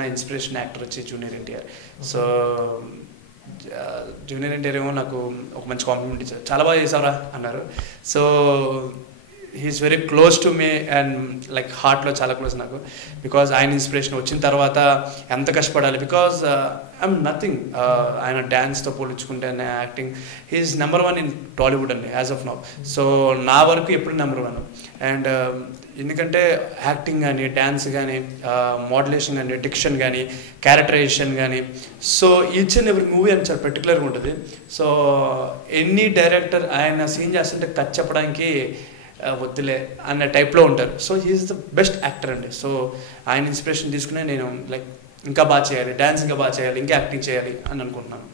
నా inspiration actor వచ్చి junior NTR. So junior NTR ఏమో నాకు ఒక మంచి కాంప్లిమెంట్ ఇచ్చారు, చాలా బాగా చేసావురా అన్నారు. So he's very close to me and like హార్ట్లో చాలా క్లోజ్ నాకు. బికాజ్ ఆయన ఇన్స్పిరేషన్ వచ్చిన తర్వాత ఎంత కష్టపడాలి, బికాజ్ ఐఎమ్ నథింగ్. ఆయన డ్యాన్స్తో పోల్చుకుంటే acting he's number 1 in Tollywood అండి యాజ్ ఆఫ్ నౌ. సో నా వరకు ఎప్పుడు నెంబర్ 1. అండ్ ఎందుకంటే యాక్టింగ్ కానీ, డ్యాన్స్ కానీ, మోడ్యులేషన్ కానీ, డిక్షన్ కానీ, క్యారెక్టరైజేషన్ కానీ, so each and every movie అని చాలా పర్టికులర్గా ఉంటుంది. సో ఎనీ డైరెక్టర్ ఆయన సీన్ చేస్తుంటే కట్ చెప్పడానికి వద్దులే అన్న టైప్లో ఉంటారు. So he's the best actor అండి. సో ఆయన ఇన్స్పిరేషన్ తీసుకునే నేను లైక్ ఇంకా బాగా చేయాలి, డ్యాన్స్ ఇంకా బాగా చేయాలి, ఇంకా యాక్టింగ్ చేయాలి అని అనుకుంటున్నాను.